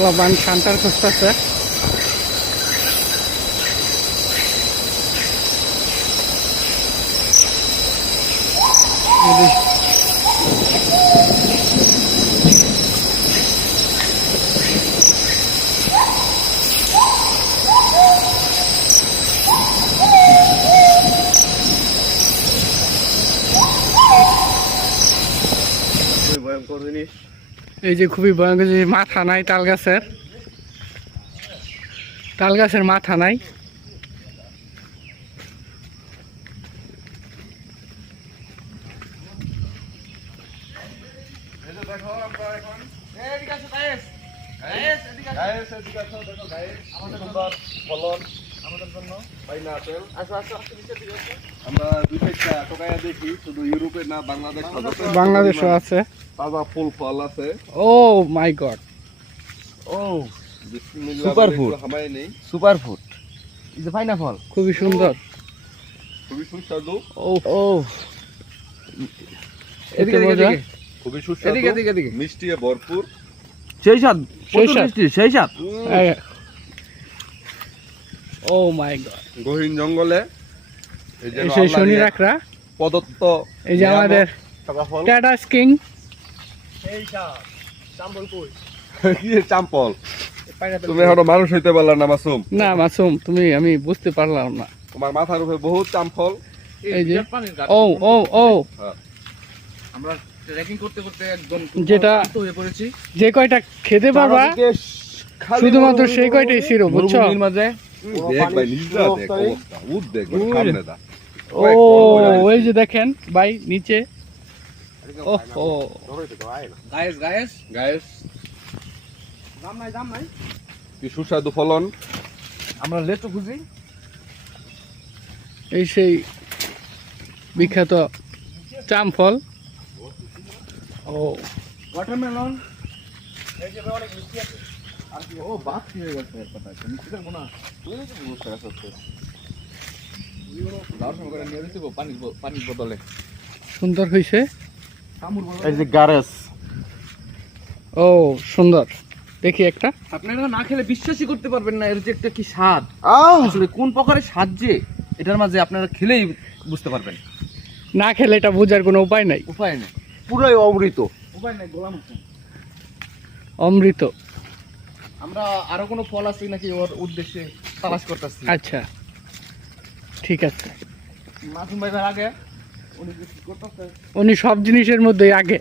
পোলাপান শান্তার খুঁজতেছে। ভয়ঙ্কর জিনিস। এই যে খুবই ভয়ঙ্কর জিনিস, মাথা নাই তাল গাছের, তাল গাছের মাথা নাই। আমরা দুইটা টোকাইয়া দেখি, শুধু ইউরোপে না বাংলাদেশও আছে। তাজা ফুল ফল আছে। ও মাই গড, ও বিসমিল্লাহ, সুপার ফুড। হামাই নেই, super food is a pineapple. খুবই সুন্দর। খুবই সুস্বাদু। ও ও এতে মজা। খুবই সুস্বাদু, এদিকে মিষ্টি ভরপুর। সেই স্বাদ, সেই স্বাদ। সেই স্বাদ। ও মাই গড, গহীন জঙ্গলে এই যে সেই শনি রাখরা, প্রদত্ত এই যে আমাদের টাকা ফল। টাটাস কিং। কি চাম্পল, তুমি এখনো মানুষ হইতে পারলা না মাসুম। না মাসুম, তুমি, আমি বুঝতে পারলাম না। তোমার মাথার উপরে বহুত চাম্পল। এই যে ও ও ও আমরা ট্রেকিং করতে করতে একদম যেটা হয়ে পড়েছি। যে কয়টা খেতে পারবা শুধুমাত্র সেই কয়টাই ছিল, বুঝছো? মরুভূমির মাঝে দেখ ভাই, নিজরা দেখ অবস্থা, উঠ দেখ ভাই, সামনে দা। ও ওই যে দেখেন ভাই নিচে। ওহো গায়েস গায়েস গাইস, কি সুস্বাদু ফলন। আমরা লেচু খুঁজি। এই সেই বিখ্যাত চামফল। ও ওয়াটারমেলন। এই যে অনেক মিষ্টি আছে। আর কি ও বাত হয়ে গেছে এর কথা, মিষ্টি দেখো না। তুই কি বুঝতে পারছিস? দর্শন করে নিয়ে দিতে পানির বোতলে। সুন্দর হয়েছে। এই যে গারেস। ও সুন্দর, দেখি একটা। আপনারা না খেলে বিশ্বাসই করতে পারবেন না এর যে একটা কি স্বাদ। আসলে কোন প্রকারের স্বাদ যে এটার মাঝে আপনারা খেলেই বুঝতে পারবেন। না খেলে এটা বোঝার কোনো উপায় নাই। উপায় নেই, পুরাই অমৃত। উপায় নেই। গোলাম হোসেন, অমৃত। আমরা আরো কোনো ফল আছে নাকি ওর উদ্দেশ্যে তালাশ করতেছি। আচ্ছা ঠিক আছে। মাসুম ভাইবার আগে উনি কিছু করতেছে। উনি সব জিনিসের মধ্যে আগে।